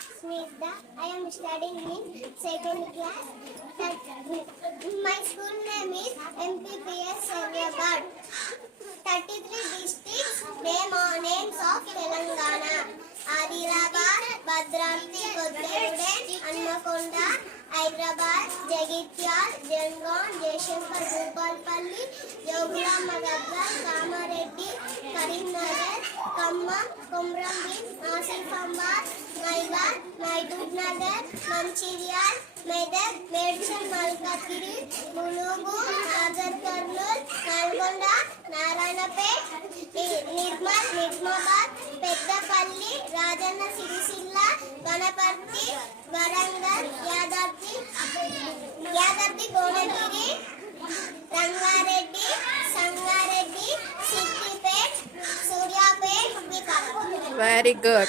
Smita. I am studying in second class. My school name is MPPS Savyabad. 33 districts, names of Telangana. Adilabad, Bhadravati, Kottagudem, Hanmakonda, Hyderabad, Jagityal, Jangaon, Jaishankar, Bhopalpalli, Jogulama Gadwal, Kamareddy, Karimnagar, Khammam, Komrambhim, Nasifabad, Maibad, Mahdudnagar, Manchiryal, Medak, Medchal, Malkatgiri, Mulugu, Nagar Kurnool, Nalgonda, Narayanapet, Nirmal, Nizamabad, Peddapalli, Rajanna Siricilla, Ganapati, Warangal, Yadadri, Bhonagiri, Rangareddy, Sangareddy, Siddipet, Suryapet, Vikala. Very good.